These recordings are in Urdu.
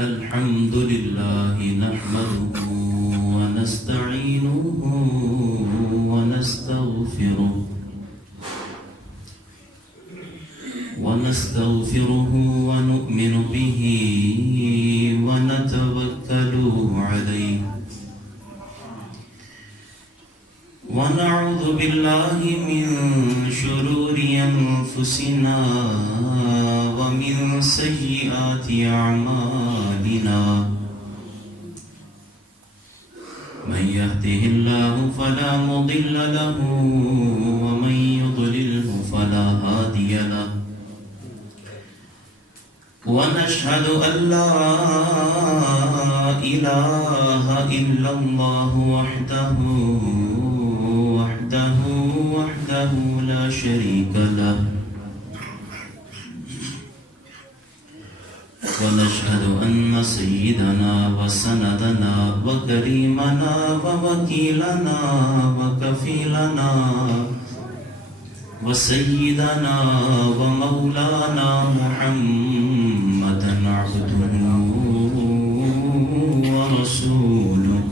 الحمد لله نحمده ونستعينه ونستغفره ونؤمن به ونتوكل عليه ونعوذ بالله من شرور أنفسنا ومن سيئات أعمالنا من يهده الله فلا مضل له ومن يضلله فلا هادي له ونشهد أن لا إله إلا الله وحده لا شريك له ونشهد أن سيدنا وسندنا وكريمنا ووكيلنا وكفيلنا وسيدنا ومولانا محمدا عبده ورسوله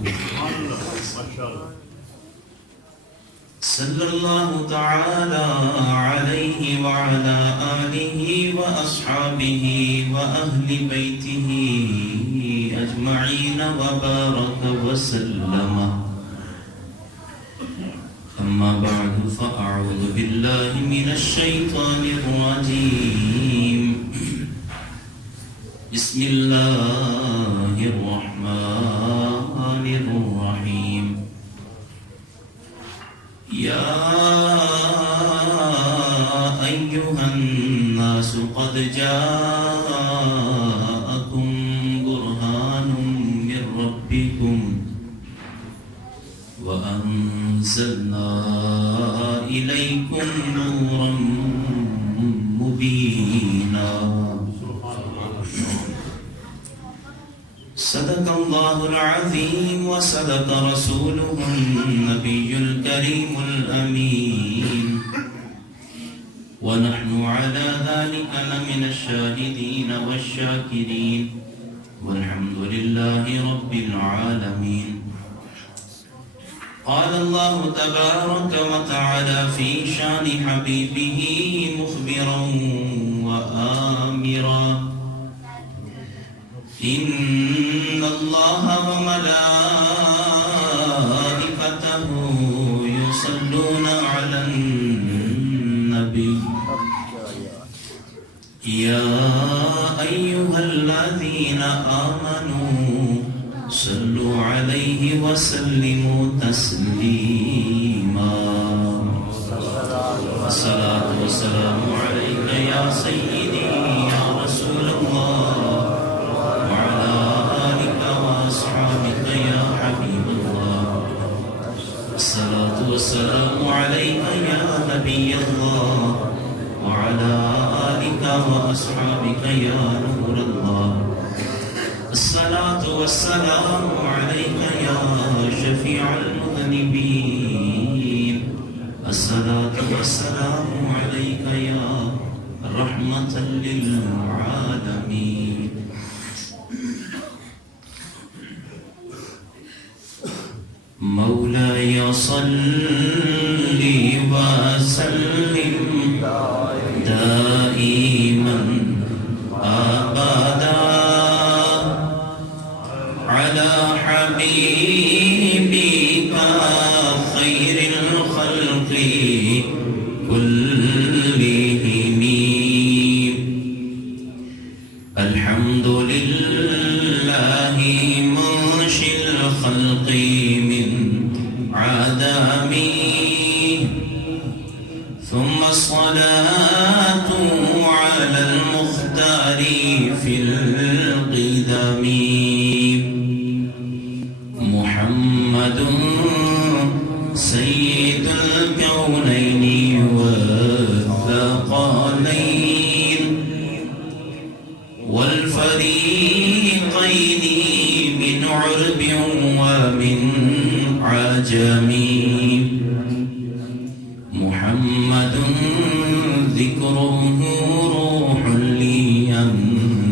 صلى الله تعالى عليه وعلى آله وأصحابه وأهل بيته أجمعين وبارك وسلم. أما بعد فأعوذ بالله من الشيطان الرجيم. بسم الله الرحمن الرحيم. يا أيها الناس قد جاءكم برهان من ربكم وأنزلنا إليكم نورا مبينا. صدق الله العظيم وصدق رسوله النبي الكريم الأمين ونحن على ذلك لمن الشاهدين والشاكرين والحمد لله رب العالمين. قال الله تبارك وتعالى في شان حبيبه مخبرا وآمرا: إن الله وملائكته يصلون على النبي يا أيها الذين آمنوا صلوا عليه وسلموا تسليما. الصلاة والسلام عليك يا سيدي يا رسول الله وعلى آلك وأصحابك يا حبيب الله. الصلاة والسلام عليك يا نبي الله وعلى آلك وأصحابك يا نور الله. الصلاة والسلام عليك يا شفيع المذنبين. الصلاة والسلام عليك يا رحمة للعالمين. مولاي صل وسلم دائما أبدا على حبيبك خير الخلق كلهم. الحمد لله منشئ الخلق من عدم ثم الصلاة على المختار في القدم. محمد سيد الكونين والثقلين والفريقين من عرب ومن عجم. محمد ذكره روح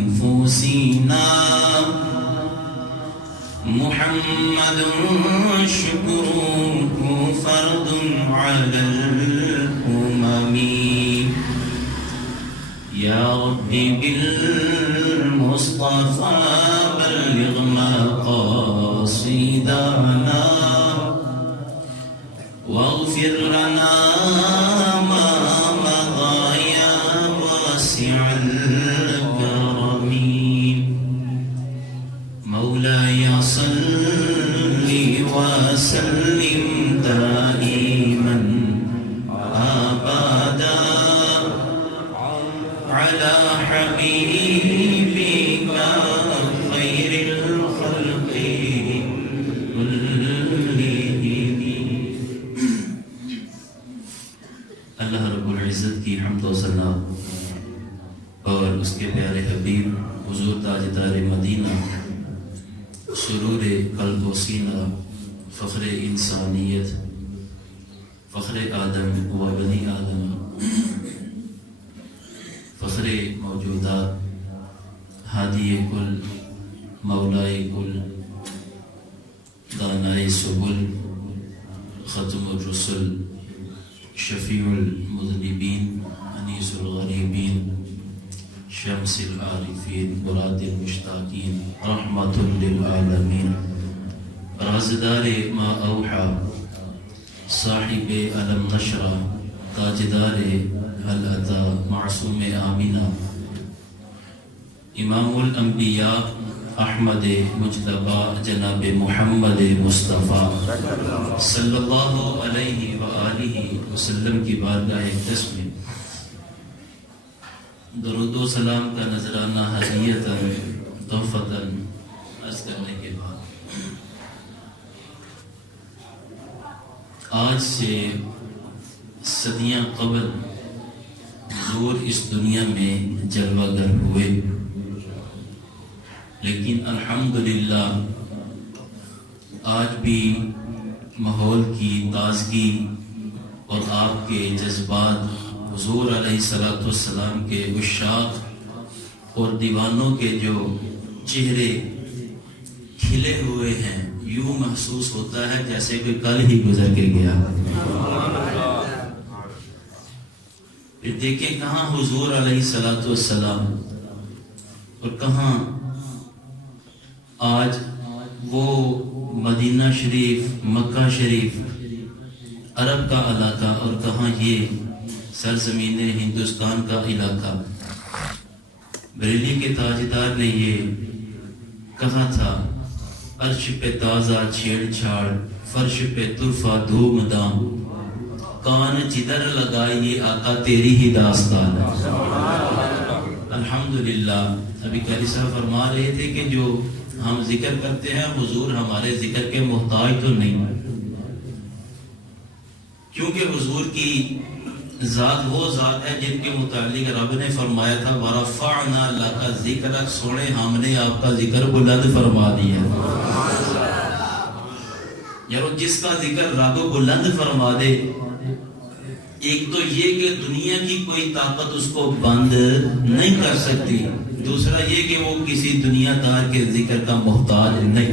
لأنفسنا محمد شكره فرض على الأمم يا ربي بالمصطفى بلغ مقاصدنا واغفر لنا ما مضى يا واسع الكرم مولاي صل وسلم دائما أبدا على حبيبك خير الخلق اللہ رب العزت کی حمد و ثنا اور اس کے پیارے حبیب حضور تاجدار مدینہ سرور قلب و سینہ فخر انسانیت فخر آدم و بنی آدم فخر موجودات ہادی کل مولائے کل دانائے سبل ختم الرسل شفیع المذنبین انیس الغریبین شمس العارفین مراد المشتاقین رحمت للعالمین رازدار ما اوحا صاحب علم نشرہ تاجدار حل عطا معصوم آمینہ امام الانبیاء احمد مجتبی جناب محمد مصطفیٰ صلی اللہ علیہ وآلہ وسلم کی بارگاہ اقدس میں درود و سلام کا نذرانہ ہدیۃً تحفۃً عرض کرنے کے بعد آج سے صدیاں قبل حضور اس دنیا میں جلوہ گر ہوئے، لیکن الحمدللہ آج بھی ماحول کی تازگی اور آپ کے جذبات حضور علیہ السلام کے عشاق اور دیوانوں کے جو چہرے کھلے ہوئے ہیں، یوں محسوس ہوتا ہے جیسے کوئی کل ہی گزر کے گیا۔ پھر دیکھیں کہاں حضور علیہ السلام اور کہاں آج وہ مدینہ شریف، مکہ شریف، عرب کا علاقہ، اور کہاں یہ سرزمین ہندوستان کا علاقہ۔ بریلی کے تاجدار نے یہ کہا تھا، عرش پہ تازہ چھیڑ چھاڑ، فرش پہ طرفہ دھوم دام، کان جدھر لگائے یہ آقا تیری ہی داستان۔ الحمدللہ ابھی قاری صاحب فرما رہے تھے کہ جو ہم ذکر کرتے ہیں حضور ہمارے ذکر کے محتاج تو نہیں، کیونکہ حضور کی ذات وہ ذات ہے جن کے متعلق رب نے فرمایا تھا وَرَفَعْنَا لَكَ ذِكْرَكَ، سونے ہم نے آپ کا ذکر بلند فرما دیا۔ یار جس کا ذکر رب بلند فرما دے، ایک تو یہ کہ دنیا کی کوئی طاقت اس کو بند نہیں کر سکتی، دوسرا یہ کہ وہ کسی دنیا دار کے ذکر کا محتاج نہیں۔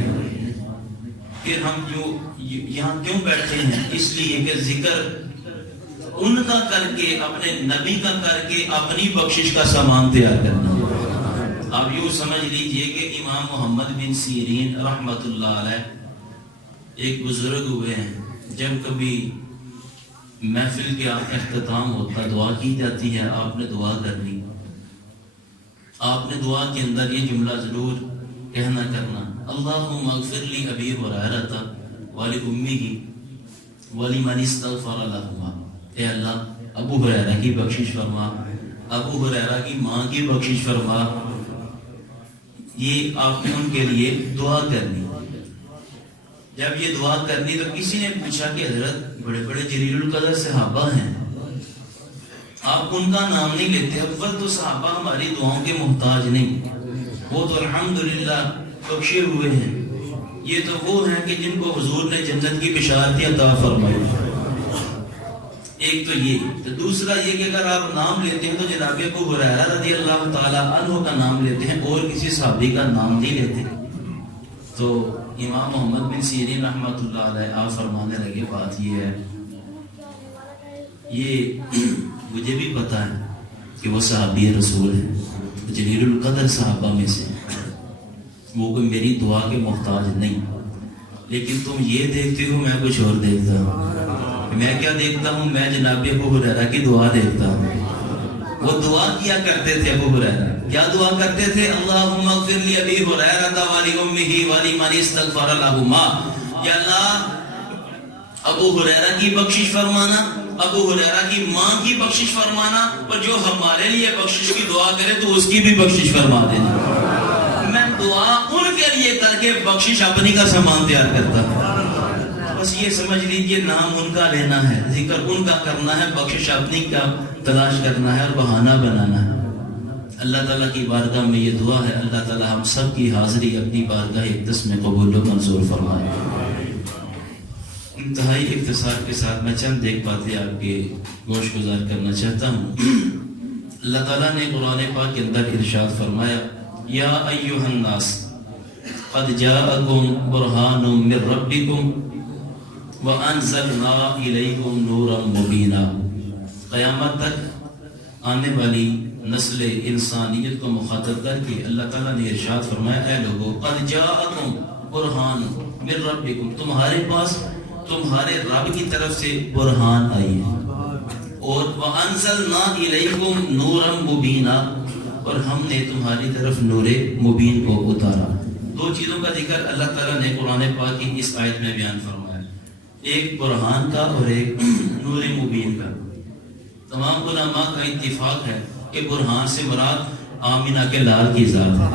پھر ہم جو یہاں کیوں بیٹھے ہیں؟ اس لیے کہ ذکر ان کا کر کے، اپنے نبی کا کر کے اپنی بخشش کا سامان تیار کرنا۔ آپ یوں سمجھ لیجئے کہ امام محمد بن سیرین رحمت اللہ علیہ ایک بزرگ ہوئے ہیں، جب کبھی محفل کے اختتام ہوتا دعا کی جاتی ہے، آپ نے دعا کرنی، آپ نے دعا کے اندر یہ جملہ ضرور کہنا کرنا، اللہم اغفر لی ابی ہریرہ ولی امہ ولمن استغفر لہما، اے اللہ ابو ہریرہ کی بخشش فرما، ابو ہریرہ کی ماں کی بخشش فرما۔ یہ آپ نے ان کے لیے دعا کرنی۔ جب یہ دعا کرنی تو کسی نے پوچھا کہ حضرت بڑے بڑے جلیل القدر صحابہ ہیں، آپ ان کا نام نہیں لیتے؟ اول تو صحابہ ہماری دعاؤں کے محتاج نہیں، وہ تو الحمدللہ بخشے ہوئے ہیں، یہ تو وہ ہیں کہ جن کو حضور نے جنت کی بشارتیں عطا فرمائی۔ ایک تو یہ، تو دوسرا یہ کہ اگر آپ نام لیتے ہیں تو جناب ابو ہریرہ رضی اللہ تعالی عنہ کا نام لیتے ہیں، اور کسی صحابی کا نام نہیں لیتے۔ تو امام محمد بن سیرین رحمۃ اللہ علیہ آپ فرمانے لگے بات یہ ہے، یہ مجھے بھی پتا ہے کہ وہ صحابی رسول ہیں، جلیل القدر صحابہ میں سے، وہ کوئی میری دعا کے محتاج نہیں، لیکن تم یہ دیکھتے ہو، میں کچھ اور دیکھتا ہوں۔ میں کیا دیکھتا ہوں؟ میں جناب ابو ہریرہ کی دعا دیکھتا ہوں۔ وہ دعا کیا کرتے تھے ابو ہریرہ؟ کیا دعا کرتے تھے؟ اللہم اغفر لی ابی ہریرہ ولی امہ ولی من استغفر لہما۔ یا اللہ ابو ہریرہ کی بخشش فرمانا، ابو ہریرہ کی ماں کی بخشش فرمانا، اور جو ہمارے لیے بخشش کی دعا کرے تو اس کی بھی بخشش فرما دینا۔ میں دعا ان کے لیے کر کے بخشش اپنی کا سامان تیار کرتا ہوں۔ بس یہ سمجھ لیجئے نام ان کا لینا ہے، ذکر ان کا کرنا ہے، بخشش اپنی کا تلاش کرنا ہے اور بہانہ بنانا ہے۔ اللہ تعالیٰ کی بارگاہ میں یہ دعا ہے، اللہ تعالیٰ ہم سب کی حاضری اپنی بارگاہ اقدس میں قبول و منظور فرمائے۔ انتہائی اختصار کے ساتھ میں چند ایک باتیں آپ کے گوش گزار کرنا چاہتا ہوں۔ اللہ تعالیٰ نے قرآن پاک کے اندر ارشاد فرمایا، یا ایھا الناس قد جاءکم برہان من ربکم وانزلنا الیکم نورا مبینا۔ قیامت تک آنے والی نسل انسانیت کو مخاطب کر کے اللہ تعالیٰ نے ارشاد فرمایا، اے لوگو قد جاءکم برہان من ربکم، تمہارے پاس تمہارے رب کی طرف سے برہان آئی ہے، اور وانزلنا الیکم نورا مبینا، اور ہم نے تمہاری طرف نور مبین کو اتارا۔ دو چیزوں کا ذکر اللہ تعالیٰ نے قرآن پاک کی اس آیت میں بیان فرمایا، ایک برہان کا اور ایک نور مبین کا۔ تمام علماء کا اتفاق ہے کہ برہان سے مراد آمینہ کے لال کی ذات ہے،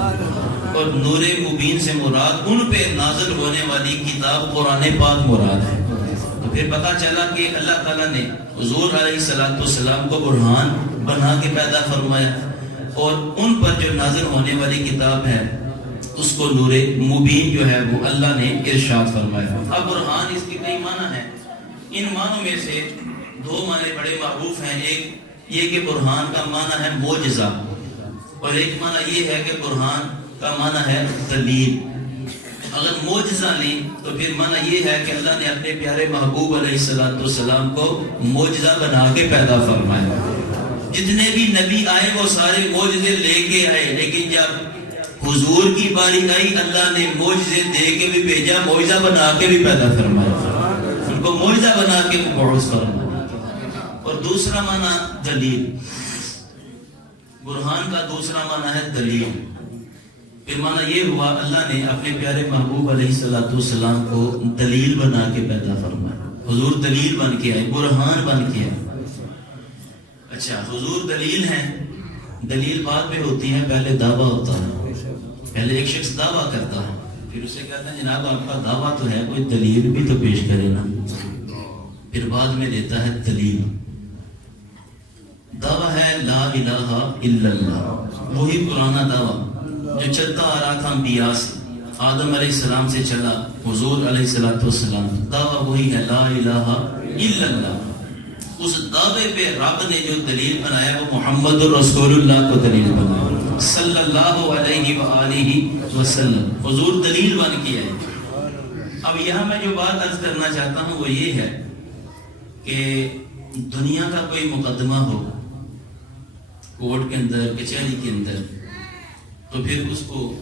اور نور مبین سے مراد ان پہ نازل ہونے والی کتاب قرآن پاک مراد ہے۔ تو پھر پتہ چلا کہ اللہ تعالیٰ نے حضور علیہ السلام کو برہان بنا کے پیدا فرمایا، اور ان پر جو نازل ہونے والی کتاب ہے اس کو نور مبین جو ہے وہ اللہ نے ارشاد فرمایا۔ اب برہان اس کے کئی معنی ہیں، ان معنوں میں سے دو معنی بڑے معروف ہیں، ایک یہ کہ برہان کا معنی ہے معجزہ، اور ایک معنی یہ ہے کہ برہان کا معنی ہے دلیل۔ اگر معجزہ لیں تو پھر معنی یہ ہے کہ اللہ نے اپنے پیارے محبوب علیہ السلام کو معجزہ بنا کے پیدا فرمایا۔ جتنے بھی نبی آئے وہ سارے معجزے لے کے آئے، لیکن جب حضور کی باری آئی اللہ نے معجزے دے کے بھی بھیجا، معجزہ بنا کے بھی پیدا فرمایا، ان کو معجزہ بنا کے مبعوث فرمایا۔ اور دوسرا معنی دلیل، برہان کا دوسرا معنی ہے دلیل۔ پھر معنی یہ ہوا اللہ نے اپنے پیارے محبوب علیہ السلام کو دلیل بنا کے پیدا فرمایا، حضور دلیل بن کے آئے، برہان بن کے آئے۔ اچھا، حضور دلیل ہیں، دلیل بعد میں ہوتی ہے، پہلے دعویٰ ہوتا ہے۔ پہلے ایک شخص دعویٰ کرتا ہے، پھر اسے کہتا ہے جناب آپ کا دعویٰ تو ہے، کوئی دلیل بھی تو پیش کرے نا، پھر بعد میں دیتا ہے دلیل۔ دعویٰ ہے لا الہ الا اللہ، وہی پرانا دعویٰ جو چلتا آ رہا تھا انبیاء سے، آدم علیہ السلام سے چلا حضور علیہ السلام، دعویٰ وہی ہے لا الہ الا اللہ۔ اس دعوے پہ رب نے جو دلیل بنایا وہ محمد رسول اللہ کو دلیل بنایا صلی اللہ علیہ وآلہ وسلم، حضور دلیل بن کے آئے۔ اب یہاں میں جو بات عرض کرنا چاہتا ہوں وہ یہ ہے کہ دنیا کا کوئی مقدمہ ہو کورٹ کے اندر، کچہری کے اندر، تو پھر اس کو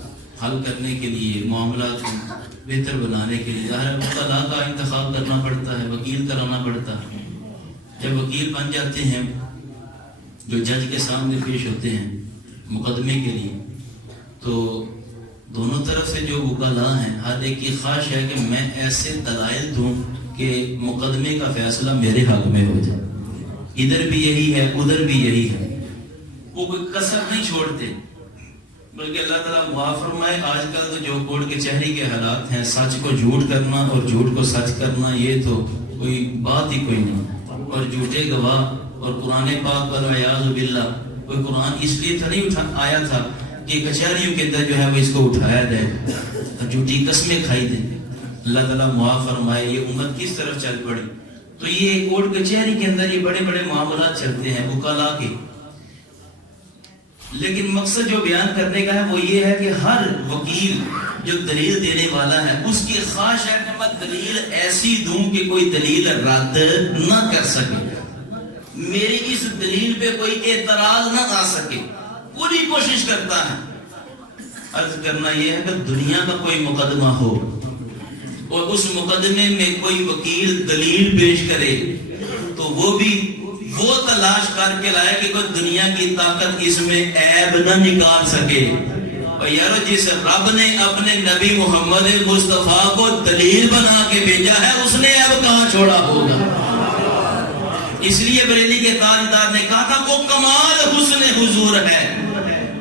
حل کرنے کے لیے، معاملات کو بہتر بنانے کے لیے ظاہر وکلاء کا انتخاب کرنا پڑتا ہے، وکیل کرانا پڑتا ہے۔ جب وکیل بن جاتے ہیں جو جج کے سامنے پیش ہوتے ہیں مقدمے کے لیے، تو دونوں طرف سے جو وکلاء ہیں ہر ایک کی خواہش ہے کہ میں ایسے دلائل دوں کہ مقدمے کا فیصلہ میرے حق میں ہو جائے، ادھر بھی یہی ہے ادھر بھی یہی ہے، وہ کوئی کسر نہیں چھوڑتے، بلکہ اللہ تعالیٰ معاف فرمائے آج کل تو جو کورٹ کچہری کے حالات ہیں، سچ کو جھوٹ کرنا اور جھوٹ کو سچ کرنا یہ تو کوئی بات ہی کوئی نہیں، اور جھوٹے گواہ اور قرآن پاک والعیاذ باللہ، کوئی قرآن اس لیے تھا نہیں آیا تھا کہ کچہریوں کے اندر جو ہے وہ اس کو اٹھایا جائے اور جھوٹی قسمیں کھائی دیں۔ اللہ تعالیٰ معاف فرمائے یہ امت کس طرف چل پڑی۔ تو یہ کورٹ کچہری کے اندر یہ بڑے بڑے معاملات چلتے ہیں وکلاء کے، لیکن مقصد جو بیان کرنے کا ہے وہ یہ ہے کہ ہر وکیل جو دلیل دینے والا ہے اس کی خواہش ہے کہ میں دلیل ایسی دوں کہ کوئی دلیل رد نہ کر سکے، میری اس دلیل پہ کوئی اعتراض نہ آ سکے، پوری کوشش کرتا ہے۔ عرض کرنا یہ ہے کہ دنیا کا کوئی مقدمہ ہو اور اس مقدمے میں کوئی وکیل دلیل پیش کرے تو وہ بھی وہ تلاش کر کے لائے کہ کوئی دنیا کی طاقت اس میں عیب نہ نکال سکے۔ اور یارو جس رب نے اپنے نبی محمد مصطفیٰ کو دلیل بنا کے بھیجا ہے اس نے عیب کہاں چھوڑا ہوگا؟ اس لیے بریلی کے تاجدار نے کہا تھا وہ کمال حسن حضور ہے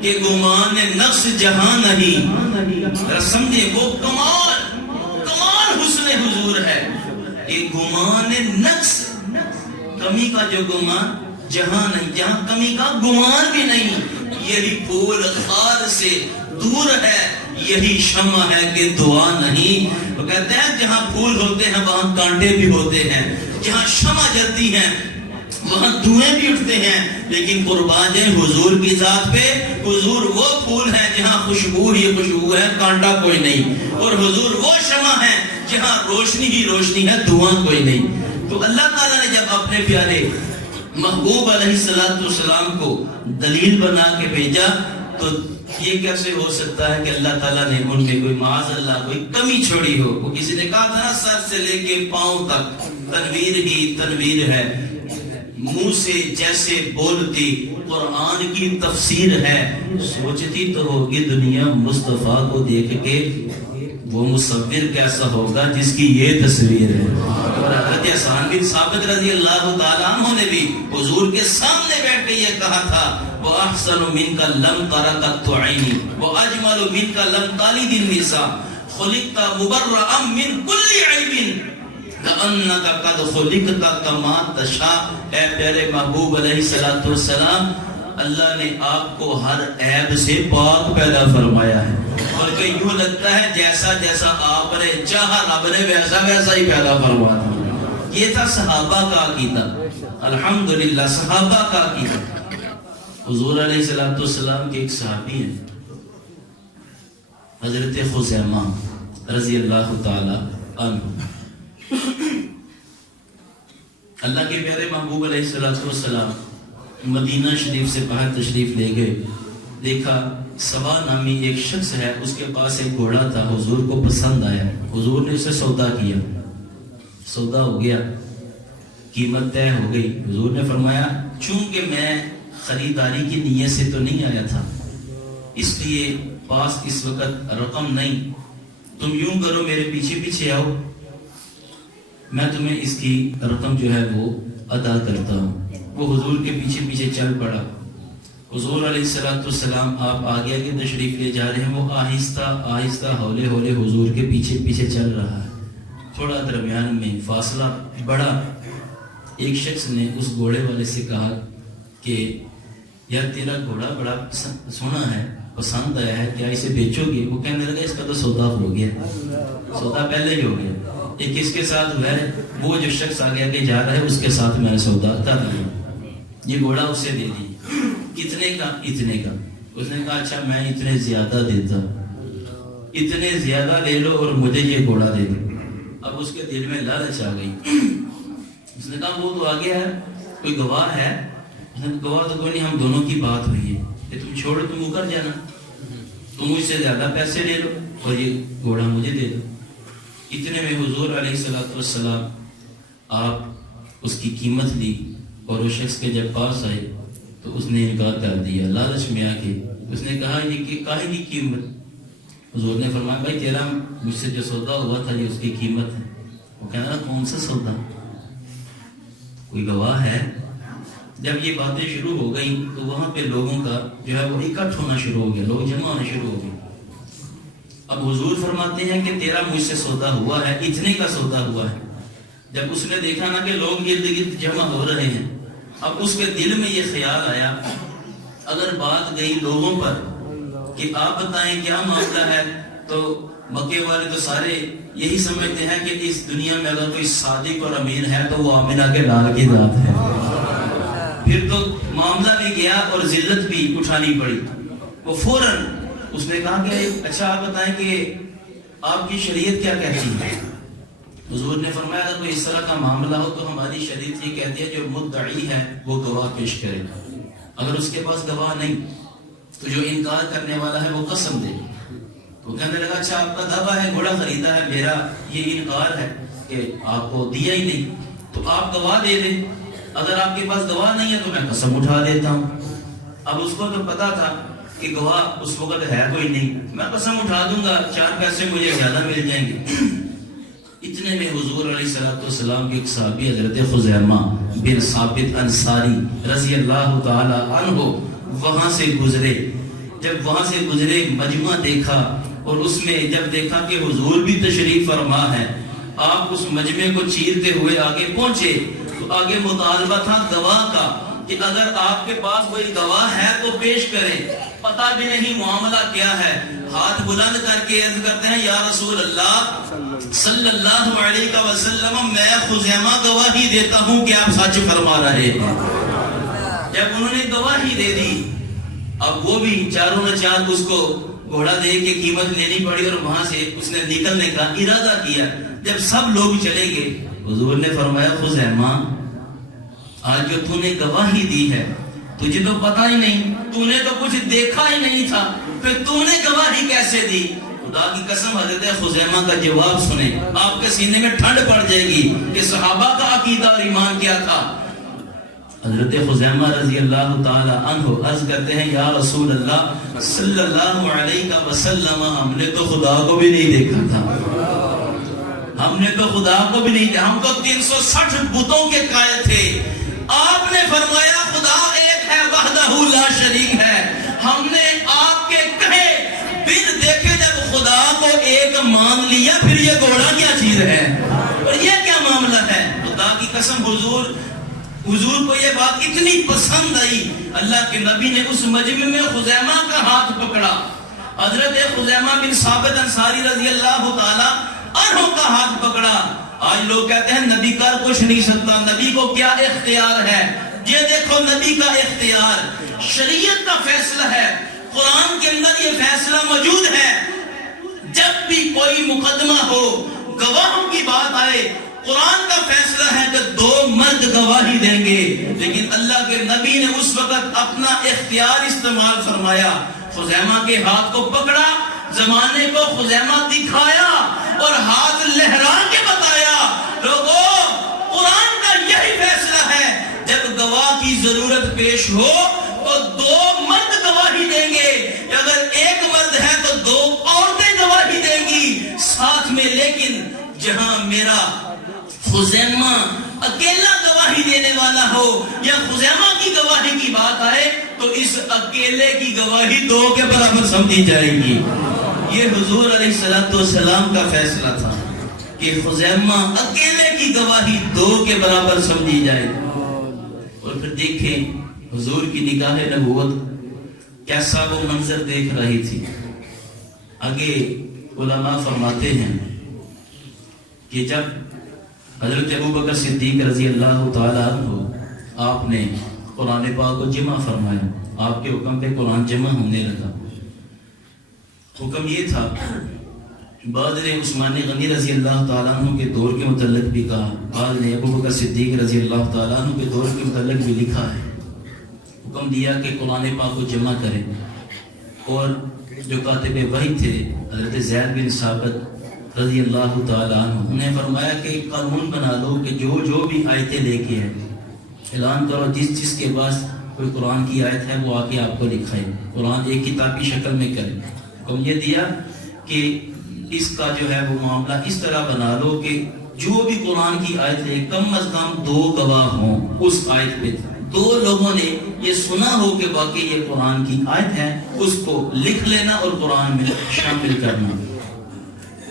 کہ گمان نفس جہاں نہیں، سمجھے وہ کمال حسن حضور ہے کہ گمان نفس، کمی کا جو گمان جہاں نہیں، جہاں کمی کا گمان بھی نہیں، یہی پھول خار سے دور ہے، یہی شمع ہے کہ دعا نہیں۔ وہ کہتے ہیں جہاں پھول ہوتے ہیں وہاں کانٹے بھی ہوتے ہیں، جہاں شمع جلتی ہیں وہاں دھوئیں بھی اٹھتے ہیں، لیکن قربان جائیں حضور کی ذات پہ، حضور وہ پھول ہے جہاں خوشبو ہی خوشبو ہے، کانٹا کوئی نہیں، اور حضور وہ شمع ہے جہاں روشنی ہی روشنی ہے، دھواں کوئی نہیں۔ تو اللہ تعالیٰ نے جب اپنے پیارے محبوب علیہ السلام کو دلیل بنا کے بھیجا تو یہ کیسے ہو سکتا ہے کہ اللہ تعالیٰ نے ان میں کوئی معاذ اللہ کوئی کمی چھوڑی ہو؟ وہ کسی نے کہا تھا نا سر سے لے کے پاؤں تک تنویر ہی تنویر ہے، منہ سے جیسے بولتی قرآن کی تفسیر ہے، سوچتی تو ہوگی دنیا مصطفیٰ کو دیکھ کے وہ مصور کیسا ہوگا جس کی یہ تصویر ہے۔ اور حضرت حسان بن ثابت رضی اللہ تعالیٰ عنہ نے بھی حضور کے سامنے بیٹھ کے یہ کہا تھا وَأَحْسَنُ مِنْكَ لَمْ تَرَ قَطُّ عَيْنِي وَأَجْمَلُ مِنْكَ لَمْ تَلِدِ النِّسَاءُ خُلِقْتَ مُبَرَّأً مِنْ كُلِّ عَيْبٍ كَأَنَّكَ قَدْ خُلِقْتَ كَمَا تَشَاءُ۔ اے پیارے محبوب علیہ السلام، اللہ نے آپ کو ہر عیب سے پاک پیدا فرمایا ہے، اور کہ یوں لگتا ہے جیسا جیسا آپ نے چاہا رب نے ویسا ویسا ہی پیدا فرما دیا۔ یہ تھا صحابہ کا عقیدہ، الحمدللہ صحابہ کا عقیدہ۔ حضور علیہ السلام کے ایک صحابی ہیں حضرت خزیمہ رضی اللہ تعالی عنہ۔ اللہ کے پیارے محبوب علیہ السلام مدینہ شریف سے باہر تشریف لے گئے، دیکھا سوا نامی ایک شخص ہے، اس کے پاس ایک گھوڑا تھا، حضور کو پسند آیا، حضور نے اسے سودا کیا، سودا ہو گیا، قیمت طے ہو گئی۔ حضور نے فرمایا چونکہ میں خریداری کی نیت سے تو نہیں آیا تھا، اس لیے پاس اس وقت رقم نہیں، تم یوں کرو میرے پیچھے پیچھے آؤ، میں تمہیں اس کی رقم جو ہے وہ ادا کرتا ہوں۔ وہ حضور کے پیچھے پیچھے چل پڑا۔ حضور علیہ السلام آپ آگے آگے تشریف لے جا رہے ہیں، وہ آہستہ آہستہ ہولے ہولے حضور کے پیچھے پیچھے چل رہا ہے۔ تھوڑا درمیان میں فاصلہ بڑا، ایک شخص نے اس گھوڑے والے سے کہا کہ یار تیرا گھوڑا بڑا سونا ہے، پسند آیا ہے، کیا اسے بیچو گے؟ وہ کہنے لگا اس کا تو سودا ہو گیا، سودا پہلے ہی ہو گیا۔ ایک اس کے ساتھ ہے، وہ جو شخص آگے آگے جا رہا ہے اس کے ساتھ میں نے سودا کر لیا، یہ گھوڑا اسے دے دی۔ کتنے کا؟ اتنے کا۔ اس نے کہا اچھا میں اتنے زیادہ دیتا، اتنے زیادہ لے لو اور مجھے یہ گھوڑا دے دو۔ اب اس کے دل میں لالچ آ گئی، اس نے کہا وہ تو آگے ہے، کوئی گواہ ہے؟ اس نے کہا گواہ تو کوئی نہیں، ہم دونوں کی بات ہوئی ہے کہ تم چھوڑو، تم مکر جانا، تم مجھ سے زیادہ پیسے لے لو اور یہ گھوڑا مجھے دے دو۔ اتنے میں حضور علیہ السلام آپ اس کی قیمت لی اور وہ شخص کے جب پاس آئے تو اس نے انکار کر دیا لالچ میں آ کے۔ اس نے کہا یہ کاہے کی قیمت؟ حضور نے فرمایا بھائی تیرا مجھ سے جو سودا ہوا تھا یہ اس کی قیمت ہے۔ وہ کہنا رہا کون سا سودا؟ کوئی گواہ ہے؟ جب یہ باتیں شروع ہو گئی تو وہاں پہ لوگوں کا جو ہے وہ اکٹھ ہونا شروع ہو گیا، لوگ جمع ہونا شروع ہو گئے۔ اب حضور فرماتے ہیں کہ تیرا مجھ سے سودا ہوا ہے، اتنے کا سودا ہوا ہے۔ جب اس نے دیکھا نا کہ لوگ ارد گرد جمع ہو رہے ہیں، اب اس کے دل میں یہ خیال آیا اگر بات گئی لوگوں پر کہ آپ بتائیں کیا معاملہ ہے، تو مکے والے تو سارے یہی سمجھتے ہیں کہ اس دنیا میں اگر کوئی صادق اور امین ہے تو وہ آمنہ کے لال کی ذات ہے، پھر تو معاملہ بھی گیا اور ذلت بھی اٹھانی پڑی. وہ فوراً اس نے کہا کہ اچھا آپ بتائیں کہ آپ کی شریعت کیا کہتی ہے. حضور نے فرمایا اگر کوئی اس طرح کا معاملہ ہو تو ہماری شریعت یہ کہتی ہے جو مدعی ہے وہ گواہ پیش کرے, اگر اس کے پاس گواہ نہیں تو جو انکار کرنے والا ہے وہ قسم دے. تو کہنے لگا اچھا آپ کا دعویٰ ہے گھوڑا خریدا ہے, میرا یہ انکار ہے کہ آپ کو دیا ہی نہیں, تو آپ گواہ دے دیں, اگر آپ کے پاس گواہ نہیں ہے تو میں قسم اٹھا دیتا ہوں. اب اس کو تو پتا تھا کہ گواہ اس وقت ہے کوئی نہیں, میں قسم اٹھا دوں گا 4 پیسے مجھے زیادہ مل جائیں گے. اتنے میں حضور علیہ السلام کے ایک صحابی حضرت خزیمہ بن ثابت انصاری رضی اللہ تعالی عنہ وہاں سے گزرے. جب وہاں سے گزرے مجمع دیکھا اور اس میں جب دیکھا کہ حضور بھی تشریف فرما ہے, آپ اس مجمع کو چیرتے ہوئے آگے پہنچے تو آگے مطالبہ تھا گواہ کا کہ اگر آپ کے پاس کوئی گواہ ہے تو پیش کریں, پتہ بھی نہیں معاملہ کیا ہے. ہاتھ بلند کر کے عرض کرتے ہیں یا رسول اللہ صلی اللہ علیہ وسلم میں خزیمہ گواہی دیتا ہوں کہ آپ سچ فرما رہے ہیں. جب انہوں نے گواہی دے دی, اب وہ بھی چاروں نے چار اس کو گھوڑا دے کے قیمت لینی پڑی اور وہاں سے اس نے نکلنے کا ارادہ کیا. جب سب لوگ چلے گئے حضور نے فرمایا خزیمہ آج جو تو نے گواہی دی ہے تجھے تو پتہ ہی نہیں, تو نے تو کچھ دیکھا ہی نہیں تھا, پھر تو نے گواہی کیسے دی. خدا کی قسم حضرت خزیمہ کا جواب سنیں, آپ کے سینے میں ٹھنڈ پڑ جائے گی کہ صحابہ کا عقیدہ اور ایمان کیا تھا. حضرت خزیمہ رضی اللہ تعالی عنہ عرض کرتے ہیں یا رسول اللہ صلی اللہ علیہ وسلم ہم نے تو خدا کو بھی نہیں دیکھا تھا, ہم نے تو خدا کو بھی نہیں دیکھا, ہم تو 360 بتوں کے قائل تھے. آپ نے فرمایا خدا ایک ہے وحدہ لا شریک ہے, ہم نے آپ کے کہے بن دیکھے جب خدا کو ایک مان لیا پھر یہ گھوڑا کیا چیز ہے اور یہ کیا معاملہ ہے. خدا کی قسم حضور کو یہ بات اتنی پسند آئی, اللہ کے نبی نے اس مجمع میں خزیمہ کا ہاتھ پکڑا, حضرت خزیمہ بن ثابت انصاری رضی اللہ تعالی عنہ کا ہاتھ پکڑا. آج لوگ کہتے ہیں نبی کر کچھ نہیں سکتا, نبی کو کیا اختیار ہے. یہ دیکھو نبی کا اختیار, شریعت کا فیصلہ ہے, قرآن کے اندر یہ فیصلہ موجود ہے. جب بھی کوئی مقدمہ ہو, گواہوں کی بات آئے, قرآن کا فیصلہ ہے کہ 2 مرد گواہی دیں گے, لیکن اللہ کے نبی نے اس وقت اپنا اختیار استعمال فرمایا. خزیمہ کے ہاتھ کو پکڑا, زمانے کو خزیمہ دکھایا اور ہاتھ لہرا کے بتایا لوگوں قرآن کا یہی فیصلہ ہے, جب گواہ کی ضرورت پیش ہو تو 2 مرد گواہی دیں گے, اگر 1 مرد ہے تو 2 عورتیں گواہی دیں گی ساتھ میں. لیکن جہاں میرا خزیمہ اکیلا گواہی دینے والا ہو یا خزیمہ کی گواہی کی بات آئے تو اس اکیلے کی گواہی 2 کے برابر سمجھی جائے گی. یہ حضور علیہ السلام کا فیصلہ تھا کہ خزیمہ اکیلے کی گواہی 2 کے برابر سمجھی جائے. اور پھر دیکھیں حضور کی نگاہ نبوت کیسا وہ منظر دیکھ رہی تھی. آگے علماء فرماتے ہیں کہ جب حضرت ابوبکر صدیق رضی اللہ تعالیٰ عنہ آپ نے قرآن پاک کو جمع فرمایا, آپ کے حکم پہ قرآن جمع ہونے لگا. حکم یہ تھا, بعض نے عثمان غنی رضی اللہ تعالیٰ عنہ کے دور کے متعلق بھی کہا, بعض نے ابوبکر صدیق رضی اللہ تعالیٰ عنہ کے دور کے متعلق بھی لکھا ہے. حکم دیا کہ قرآن پاک کو جمع کریں, اور جو کاتب وحی تھے حضرت زید بن ثابت رضی اللہ تعالیٰ عنہ, انہیں فرمایا کہ قانون بنا دو کہ جو بھی آیتیں لے کے ہیں اعلان کرو, جس کے پاس کوئی قرآن کی آیت ہے وہ آ کے آپ کو دکھائے, قرآن ایک کتابی شکل میں کرے. حکم یہ دیا کہ اس کا جو ہے وہ معاملہ اس طرح بنا لو کہ جو بھی قرآن کی آیت لے کم از کم 2 گواہ ہوں اس آیت پہ, 2 لوگوں نے یہ سنا ہو کہ واقعی یہ قرآن کی آیت ہے, اس کو لکھ لینا اور قرآن میں شامل کرنا.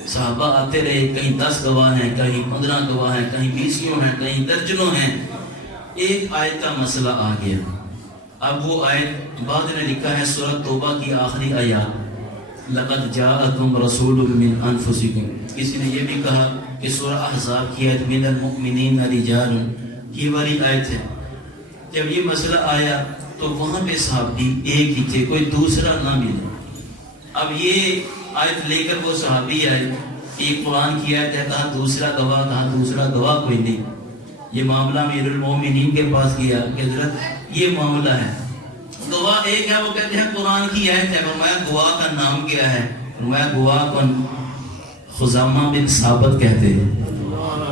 صحابہ آتے رہے, کہیں 10 گواہ ہیں, کہیں 15 گواہ ہیں, کہیں 20 ہیں, کہیں درجنوں ہیں. ایک آیت کا مسئلہ آ گیا. اب وہ آیت بعد نے لکھا ہے سورۃ توبہ کی آخری آیات, لقد جاءکم رسول من انفسکم. کسی نے یہ بھی کہا کہ سورہ احزاب کی آیت من المؤمنین رجال, یہ والی آیت ہے. جب یہ مسئلہ آیا تو وہاں پہ صحابی ایک ہی تھے، کوئی دوسرا نہ ملا۔ اب یہ آیت لے کر وہ صحابی آئے، ایک قرآن کی آیت ہے، کہاں دوسرا گواہ، کہاں دوسرا گواہ کوئی نہیں۔ یہ معاملہ امیر المومنین کے پاس گیا کہ حضرت یہ معاملہ ہے، گواہ ایک ہے، وہ کہتے ہیں قرآن کی آیت ہے۔ فرمایا گواہ کا نام کیا ہے؟ فرمایا گواہ کو خزیمہ بن ثابت کہتے ہیں،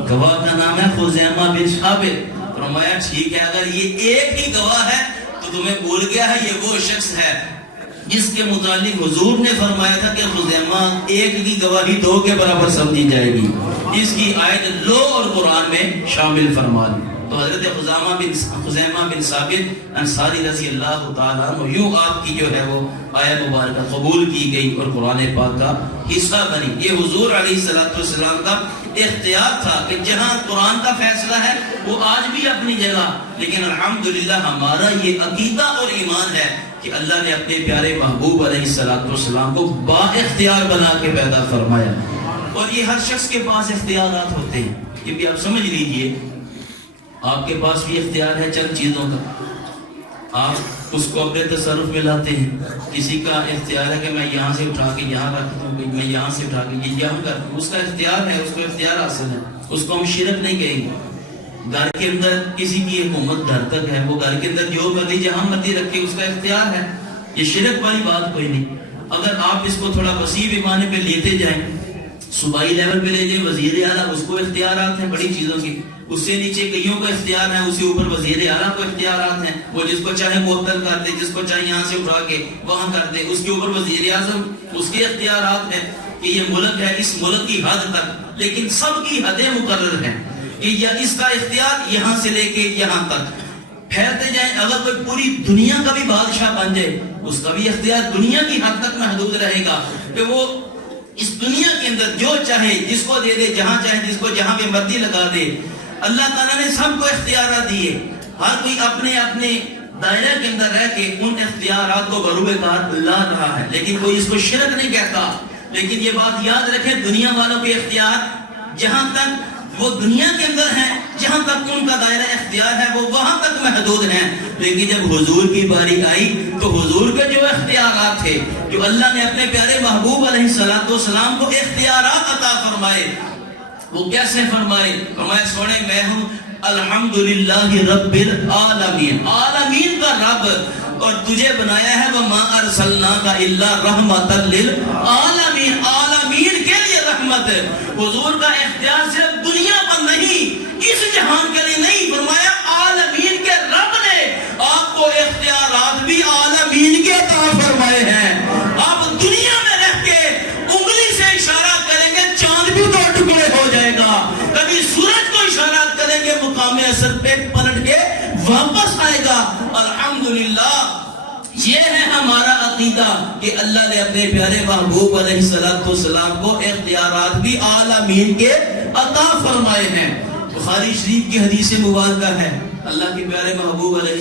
گواہ کا نام ہے خزیمہ بن ثابت۔ فرمایا ٹھیک ہے، اگر یہ ایک ہی گواہ ہے تو تمہیں بھول گیا ہے، یہ وہ شخص ہے جس کے متعلق حضور نے فرمایا تھا کہ خزیمہ ایک کی گواہی دو کے برابر سمجھی جائے گی، اس کی آیت لو اور قرآن میں شامل فرما دی۔ تو حضرت خزیمہ بن ثابت انصاری رضی اللہ تعالیٰ عنہ، یوں آپ کی جو ہے وہ آیت مبارکہ قبول کی گئی اور قرآن پاک کا حصہ بنی۔ یہ حضور علیہ السلام کا اختیار تھا کہ جہاں قرآن کا فیصلہ ہے وہ آج بھی اپنی جگہ، لیکن الحمدللہ ہمارا یہ عقیدہ اور ایمان ہے کہ اللہ نے اپنے پیارے محبوب علیہ السلام کو با اختیار بنا کے پیدا فرمایا، اور یہ ہر شخص کے پاس اختیارات ہوتے ہیں۔ یہ بھی آپ سمجھ لیجئے، آپ کے پاس بھی اختیار ہے چند چیزوں کا، آپ اس کو اپنے تصرف میں لاتے ہیں۔ کسی کا اختیار ہے کہ میں یہاں سے اٹھا کے یہاں رکھ دوں، میں یہاں سے اٹھا کے یہاں کر دوں، اس کا اختیار ہے، اس کو اختیار حاصل ہے، اس کو ہم شرک نہیں کہیں گے۔ گھر کے اندر کسی کی حکومت گھر تک ہے، وہ گھر کے اندر جو مرضی جہاں مرضی رکھے، اس کا اختیار ہے، یہ شرک والی بات کوئی نہیں۔ اگر آپ اس کو تھوڑا وسیع پیمانے پہ لیتے جائیں، صوبائی لیول پہ لے جائیں، وزیر اعلیٰ اس کو اختیارات ہیں بڑی چیزوں کی، اس سے نیچے کئیوں کو اختیار ہیں، اسی اوپر وزیر اعلیٰ کو اختیارات ہیں، وہ جس کو چاہے معطل کر دے، جس کو چاہے یہاں سے اٹھا کے وہاں کر دے، اس کے اوپر وزیر اعظم، اس کے اختیارات ہیں کہ یہ ملک ہے اس ملک کی حد تک، لیکن سب کی حدیں مقرر ہیں کہ اس کا اختیار یہاں سے لے کے یہاں تک پھیلتے جائیں۔ اگر کوئی پوری دنیا کا بھی بادشاہ بن جائے، اس کا بھی اختیار دنیا کی حد تک محدود رہے گا کہ وہ اس دنیا کے اندر جو چاہے جس کو دے دے، جہاں چاہے جس کو جہاں پہ مرضی لگا دے۔ اللہ تعالیٰ نے سب کو اختیارات دیے، ہر کوئی اپنے اپنے دائرے کے اندر رہ کے ان اختیارات کو بروئے کار لا رہا ہے، لیکن کوئی اس کو شرک نہیں کہتا۔ لیکن یہ بات یاد رکھیں، دنیا والوں کے اختیار جہاں تک وہ دنیا کے اندر ہیں، جہاں تک ان کا دائرہ اختیار ہے وہ وہاں تک محدود ہیں، لیکن جب حضور کی باری آئی تو حضور کے جو اختیارات تھے، جو اللہ نے اپنے پیارے محبوب علیہ السلام کو اختیارات عطا فرمائے، وہ کیسے فرمائے؟ فرمایا سونے میں ہوں الحمدللہ رب العالمین، عالمین کا رب، اور تجھے بنایا ہے وَمَا أَرْسَلْنَاكَ إِلَّا رَحْمَةً لِلْعَالَمِينَ، عالمین کے لیے رحمت ہے۔ حضور کا اختیار صرف دنیا پر نہیں، اس جہان کے لیے نہیں، فرمایا عالمین کے رب نے آپ کو اختیارات بھی عالمین کے عطا فرمائے ہیں۔ آپ دنیا میں رہ کے انگلی سے اشارہ کریں گے، چاند بھی دو ٹکڑے ہو جائے گا، کبھی سورج کو اشارہ کریں گے، مقام اصل پہ پلٹ کے واپس آئے گا۔ الحمدللہ یہ ہے ہمارا عقیدہ کہ اللہ نے اپنے پیارے محبوب علیہ السلام کو اختیارات بھی عالمین کے عطا فرمائے ہیں۔ بخاری شریف کی حدیث مبارکہ ہے، اللہ کے پیارے محبوب علیہ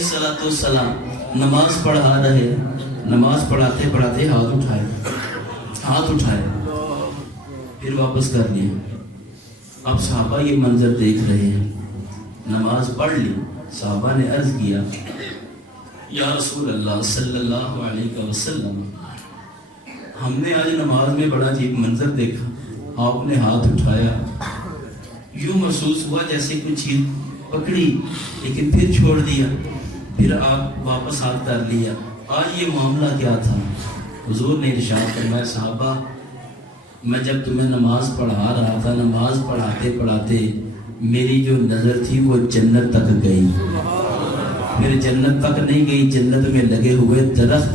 السلام نماز پڑھا رہے، نماز پڑھاتے پڑھاتے ہاتھ اٹھائے پھر واپس کر لیا۔ اب صحابہ یہ منظر دیکھ رہے ہیں، نماز پڑھ لی، صحابہ نے عرض کیا یا رسول اللہ صلی اللہ علیہ وسلم، ہم نے آج نماز میں بڑا عجیب منظر دیکھا، آپ نے ہاتھ اٹھایا، یوں محسوس ہوا جیسے کچھ چیز پکڑی لیکن پھر چھوڑ دیا، پھر آپ واپس ہاتھ کر لیا، آج یہ معاملہ کیا تھا؟ حضور نے ارشاد فرمایا صحابہ، میں جب تمہیں نماز پڑھا رہا تھا، نماز پڑھاتے پڑھاتے میری جو نظر تھی وہ جنت تک گئی، پھر جنت تک نہیں گئی، جنت میں لگے ہوئے درخت،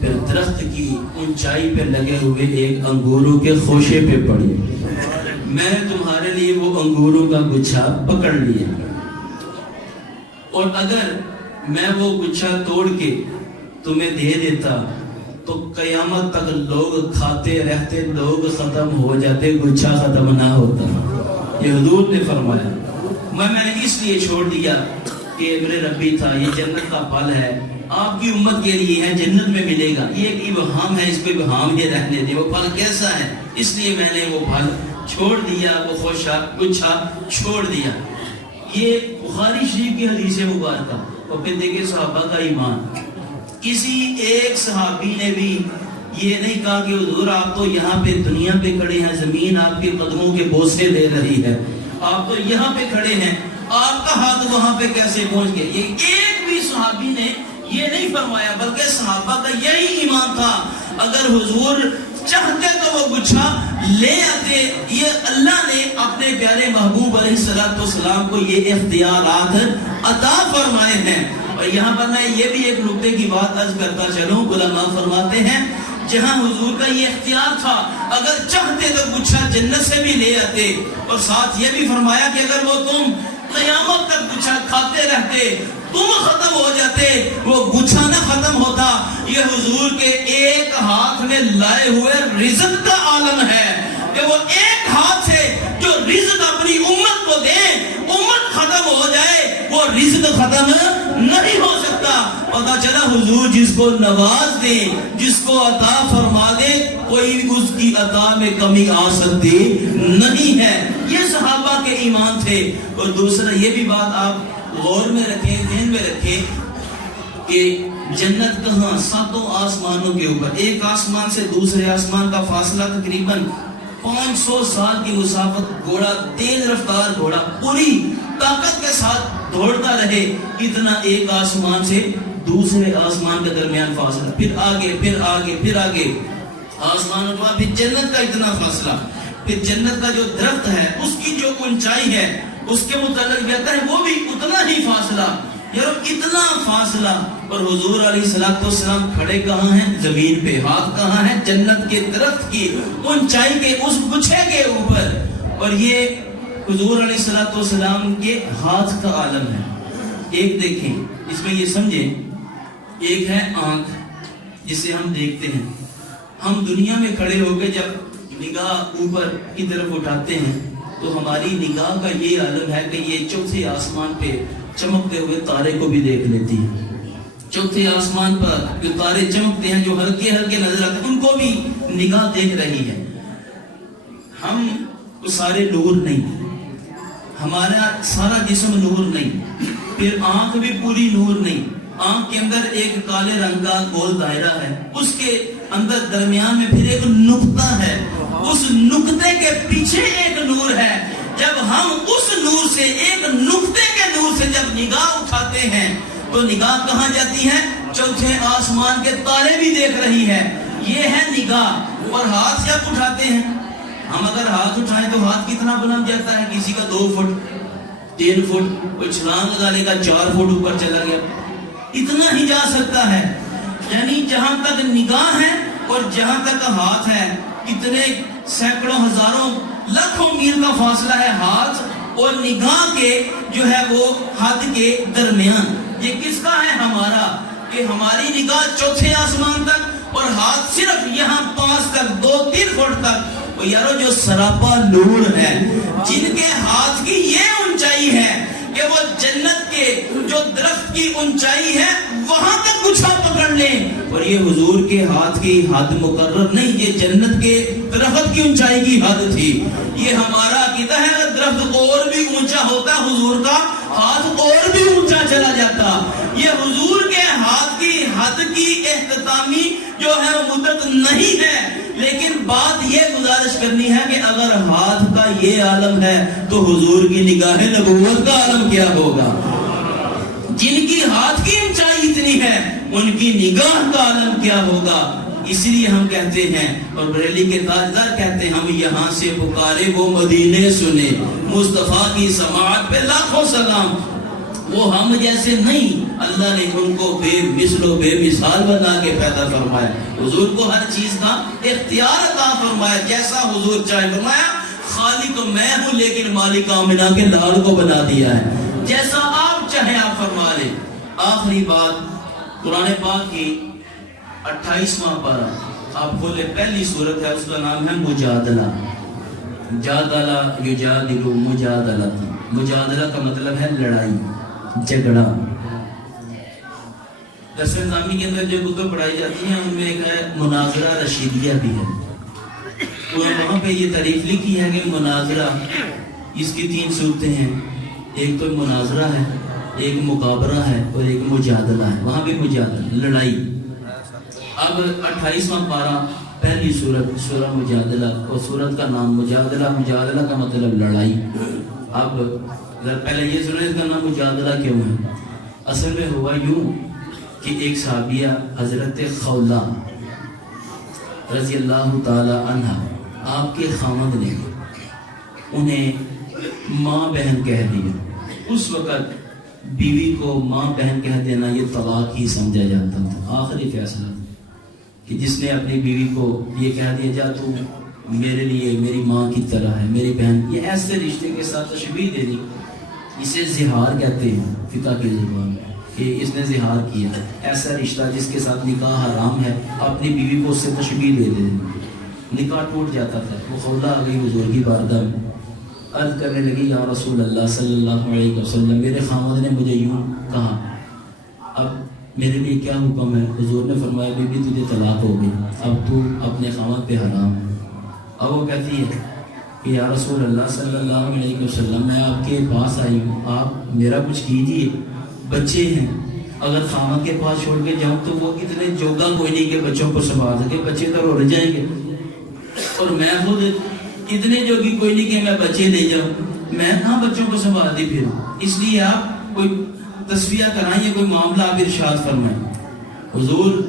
پھر درخت کی اونچائی پہ لگے ہوئے ایک انگوروں کے خوشے پہ پڑی، میں نے تمہارے لیے وہ انگوروں کا گچھا پکڑ لیا، اور اگر میں وہ گچھا توڑ کے تمہیں دے دیتا تو قیامت تک لوگ کھاتے رہتے، لوگ ختم ہو جاتے، گچھا ختم نہ ہوتا۔ یہ حضور نے فرمایا، میں نے اس لیے چھوڑ دیا کہ میرے ربی تھا، یہ جنت کا پھل ہے، آپ کی امت کے لیے ہے، جنت میں ملے گا، یہ ایک ابہام ہے، اس کو ابہام یہ رہنے دے، وہ پھل کیسا ہے، اس لیے میں نے وہ پھل چھوڑ دیا، وہ خوشا گچھا چھوڑ دیا۔ یہ بخاری شریف کی حدیث مبارکہ، اور پھر دیکھیں صحابہ کا ایمان. کسی ایک صحابی نے بھی یہ نہیں کہا کہ حضور آپ تو یہاں پہ دنیا پہ کھڑے ہیں, زمین آپ کے قدموں کے بوسے لے رہی ہے, آپ تو یہاں پہ کھڑے ہیں, آپ کا ہاتھ وہاں پہ کیسے پہنچ گیا. یہ ایک بھی صحابی نے یہ نہیں فرمایا, بلکہ صحابہ کا یہی ایمان تھا. اگر حضور چاہتے تو وہ گچھا لے آتے. یہ اللہ نے اپنے پیارے محبوب علیہ السلام کو یہ اختیارات عطا فرمائے ہیں. اور یہاں پر میں یہ بھی ایک نقطے کی بات عرض کرتا چلوں. علماء فرماتے ہیں جہاں حضور کا یہ اختیار تھا, اگر چاہتے تو گچھا جنت سے بھی لے آتے. اور ساتھ یہ بھی فرمایا کہ اگر وہ تم قیامت تک گچھا کھاتے رہتے, تم ختم ہو جاتے, وہ گچھا نہ ختم ہوتا. یہ حضور کے ایک ہاتھ میں لائے ہوئے رزق کا عالم ہے کہ وہ ایک ہاتھ سے جو رزق اپنی امت کو دے, امت ختم ہو جائے, وہ رزق ختم نہیں ہو سکتا. پتا چلا حضور جس کو نواز دے, جس کو عطا فرما دے, کوئی اس کی عطا میں کمی آ سکتی نہیں ہے. یہ صحابہ کے ایمان تھے. اور دوسرا یہ بھی بات آپ غور میں رکھیں, ذہن میں رکھیں کہ جنت کہاں, ساتوں آسمانوں کے اوپر. ایک آسمان سے دوسرے آسمان کا فاصلہ تقریباً 500 سال کی مسافت. گھوڑا, تیز رفتار گھوڑا پوری طاقت کے ساتھ دوڑتا رہے, اتنا ایک آسمان سے دوسرے آسمان کے درمیان فاصلہ, پھر آگے پھر آگے پھر آگے آسمانوں کے بعد پھر جنت کا اتنا فاصلہ, پھر جنت کا جو درخت ہے اس کی جو اونچائی ہے اس کے متعلق کہتا ہے وہ بھی اتنا ہی فاصلہ. یار اتنا فاصلہ, اور حضور علیہ السلام کھڑے کہاں ہیں؟ زمین پہ. ہاتھ کہاں ہے؟ جنت کے درخت کی اونچائی کے اس گچھے کے اوپر. اور یہ حضور علیہ السلام کے ہاتھ کا عالم ہے. ایک دیکھیں, اس میں یہ سمجھیں, ایک ہے آنکھ جسے ہم دیکھتے ہیں. ہم دنیا میں کھڑے ہو کے جب نگاہ اوپر کی طرف اٹھاتے ہیں تو ہماری نگاہ کا یہ عالم ہے کہ یہ چوتھے آسمان پہ چمکتے ہوئے تارے کو بھی دیکھ لیتی ہے. چوتھے آسمان پر جو تارے چمکتے ہیں, جو ہلکے ہلکے نظر آتے ہیں, ان کو بھی نگاہ دیکھ رہی ہے. ہم سارے نور نہیں, ہمارا سارا جسم نور نہیں, پھر آنکھ بھی پوری نور نہیں. آنکھ کے اندر ایک کالے رنگ کا گول دائرہ ہے, اس کے اندر درمیان میں پھر ایک نقطہ ہے, اس نقطے کے پیچھے ایک نور ہے. جب ہم اس نور سے, ایک نقطے کے نور سے جب نگاہ اٹھاتے ہیں تو نگاہ کہاں جاتی ہے؟ چوتھے آسمان کے تارے بھی دیکھ رہی ہے. یہ ہے نگاہ. اور ہاتھ جب اٹھاتے ہیں, ہم اگر ہاتھ اٹھائیں تو ہاتھ کتنا بلند جاتا ہے؟ کسی کا 2 فٹ 3 فٹ, کوئی چھلانگ لگانے کا 4 فٹ اوپر چلا گیا, اتنا ہی جا سکتا ہے. یعنی جہاں تک نگاہ ہے اور جہاں تک ہاتھ ہے, کتنے سینکڑوں ہزاروں لاکھوں میل کا فاصلہ ہے ہاتھ اور نگاہ کے جو ہے وہ حد کے درمیان. یہ کس کا ہے؟ ہمارا. کہ ہماری نگاہ چوتھے آسمان تک اور ہاتھ صرف یہاں 5 تک, 2-3 فٹ تک. وہ یارو جو سراپا نور ہے, جن کے ہاتھ کی یہ اونچائی ہے کہ وہ جنت کے جو درخت کی اونچائی ہے وہاں تک گچھا پکڑ لیں. اور یہ حضور کے ہاتھ کی حد مقرر نہیں, یہ جنت کے درخت کی اونچائی کی حد تھی. یہ ہمارا عقیدہ ہے کہ درخت اور بھی اونچا ہوتا, حضور کا ہاتھ اور بھی اونچا چلا جاتا. یہ حضور کے ہاتھ کی حد کی اختتامی جو ہے وہ مدت نہیں ہے. لیکن بات یہ گزارش کرنی ہے کہ اگر ہاتھ کا یہ عالم ہے تو حضور کی نگاہ نبوت کا عالم کیا ہوگا؟ جن کی ہاتھ کی اونچائی اتنی ہے ان کی نگاہ کا عالم کیا ہوگا؟ اس لیے ہم کہتے ہیں, اور بریلی کے تاجدار کہتے ہیں, ہم یہاں سے پکارے وہ مدینے سنے, مصطفیٰ کی سماعت پہ لاکھوں سلام. وہ ہم جیسے نہیں, اللہ نے ان کو بے مثل و بے مثال بنا کے پیدا فرمایا. حضور کو ہر چیز کا اختیار عطا فرمایا, جیسا حضور چاہے. فرمایا خالق میں ہوں لیکن مالک آمنہ کے لال کو بنا دیا ہے, جیسا آپ چاہیں آپ فرما لیں. آخری بات قرآن پاک کی 28واں پارہ آپ کھولے, پہلی سورت ہے, اس کا نام ہے مجادلہ. جادلہ یجادلو مجادلہ. مجادلہ کا مطلب ہے لڑائی, جھگڑا. درس نظامی کے اندر جو کتب پڑھائی جاتی ہیں ان میں ایک ہے مناظرہ رشیدیہ بھی ہے. وہاں پہ یہ تعریف لکھی ہے کہ مناظرہ اس کی 3 صورتیں ہیں. ایک تو مناظرہ ہے, ایک مقابرہ ہے اور ایک مجادلہ ہے، وہاں بھی مجادلہ لڑائی۔ اب 28واں پارہ پہلی سورت سورہ مجادلہ، اور سورت کا نام مجادلہ، مجادلہ کا مطلب لڑائی۔ اب پہلے یہ سنیں اس کا نام مجادلہ کیوں ہے؟ اصل میں ہوا یوں کہ ایک صحابیہ حضرت خولہ رضی اللہ تعالی عنہ، آپ کے خاوند نے انہیں ماں بہن کہہ دیا۔ اس وقت بیوی کو ماں بہن کہہ دینا یہ طلاق ہی سمجھا جاتا تھا، آخری فیصلہ کہ جس نے اپنی بیوی کو یہ کہہ دیا جا تو میرے لیے میری ماں کی طرح ہے، میری بہن، یہ ایسے رشتے کے ساتھ تشبیہ دے دی۔ اسے زہار کہتے ہیں فقہ کی زبان میں، کہ اس نے زہار کیا، ایسا رشتہ جس کے ساتھ نکاح حرام ہے، اپنی بیوی کو اس سے تشبیہ دے دے، نکاح ٹوٹ جاتا تھا۔ وہ خولہ آ گئی حضور کی بارگاہ میں، عرض کرنے لگی یا رسول اللہ صلی اللہ علیہ وسلم، میرے خاوند نے مجھے یوں کہا، اب میرے لیے کیا حکم ہے؟ حضور نے فرمایا بی بی تجھے طلاق ہو گئی، اب تو اپنے خاوند پہ حرام ہے۔ اب وہ کہتی ہے کہ یا رسول اللہ صلی اللہ علیہ وسلم، میں آپ کے پاس آئی ہوں، آپ میرا کچھ کیجیے، بچے ہیں، اگر خاوند کے پاس چھوڑ کے جاؤں تو وہ اتنے جوگا کوئی نہیں کہ بچوں کو سنبھال سکے، بچے تو رو جائیں گے، اور میں خود اتنے جوگی کوئی نہیں کہ میں بچے لے جاؤں، میں کہاں بچوں کو سنبھالتی پھروں، اس لیے آپ کوئی تصفیہ کرائیں، کوئی معاملہ آپ ارشاد فرمائیں۔ حضور